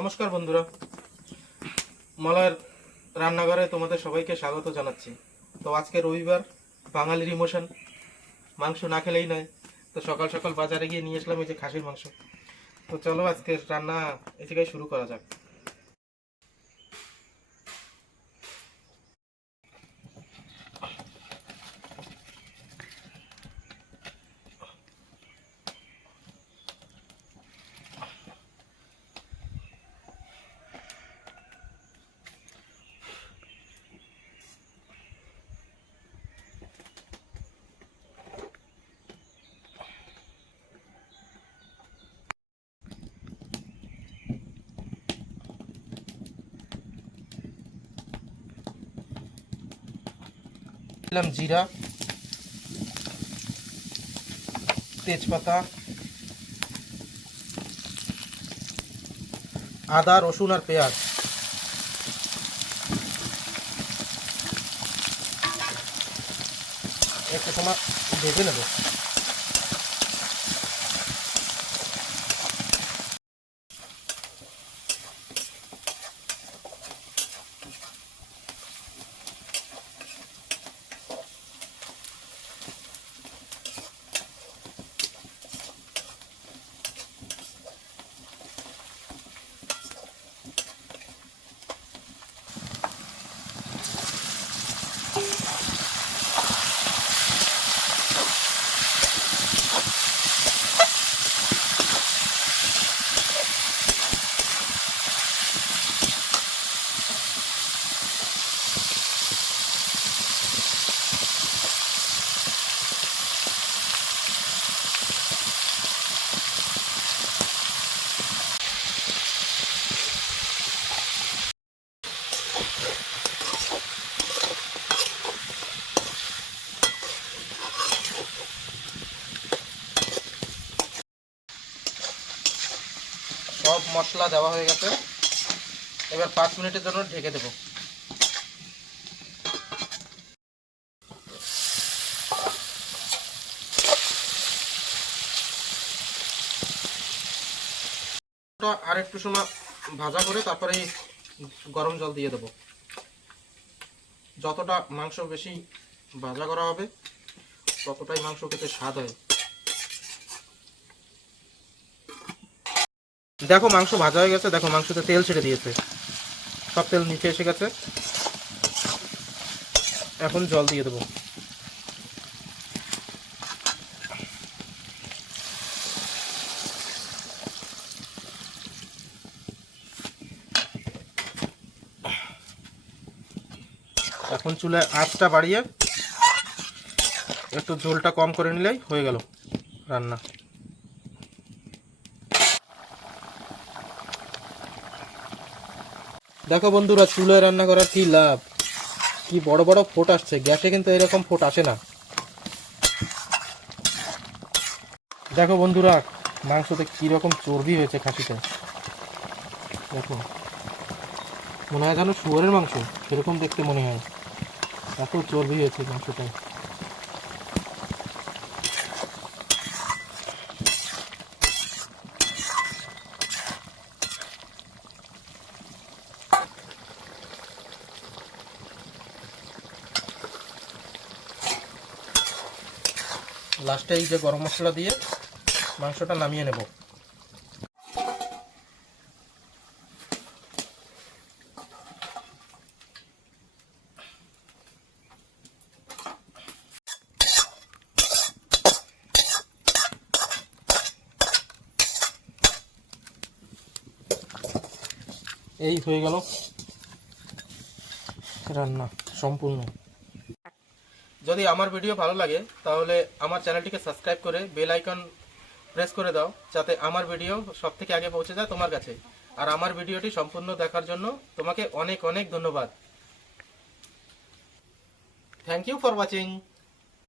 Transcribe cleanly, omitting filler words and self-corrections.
নমস্কার বন্ধুরা, মলয়ের রান্নাঘরে তোমাদের সবাইকে স্বাগত জানাচ্ছি। তো আজকে রবিবার, বাঙালির ইমোশন, মাংস না খেলেই নয়। তো সকাল সকাল বাজারে গিয়ে নিয়ে আসলাম এই যে খাসির মাংস। তো চলো আজকের রান্না এই জায়গায় শুরু করা যাক। দিলাম জিরা, তেজপাতা, আদা, রসুন আর পেঁয়াজ। একটু সময় ভেজে নেব। সব মশলা দেওয়া হয়ে গেছে, এবার 5 মিনিটের জন্য ঢেকে দেব। আর একটু সময় ভাজা করে তারপরে গরম জল দিয়ে দেব। যতটা মাংস বেশি ভাজা করা হবে ততটাই মাংস খেতে স্বাদ হয়। দেখো মাংস ভাজা হয়ে গেছে, দেখো মাংসতে তেল ছেড়ে দিয়েছে, সব তেল নিচে এসে গেছে। এখন জল দিয়ে দেবো। এখন চুলায় আঁচটা বাড়িয়ে একটু ঝোলটা কম করে নিলেই হয়ে গেল রান্না। দেখো বন্ধুরা, চুলায় রান্না করার কি লাভ, কি বড় বড় ফোঁট আসছে। গ্যাসে কিন্তু এরকম ফোঁট আসে না। দেখো বন্ধুরা, মাংসতে কীরকম চর্বি হয়েছে খাসিতে। দেখো, মনে হয় যেন শুয়োরের মাংস, সেরকম দেখতে মনে হয়, এত চর্বি হয়েছে মাংসটায়। লাস্টে এই যে গরম মশলা দিয়ে মাংসটা নামিয়ে নেব। এই হয়ে গেল রান্না সম্পূর্ণ। যদি আমার ভিডিও ভালো লাগে তাহলে আমার চ্যানেলটিকে সাবস্ক্রাইব করে বেল আইকন প্রেস করে দাও, যাতে আমার ভিডিও সব থেকে আগে পৌঁছে যায় তোমার কাছে। আর আমার ভিডিওটি সম্পূর্ণ দেখার জন্য তোমাকে অনেক অনেক ধন্যবাদ। Thank you for watching.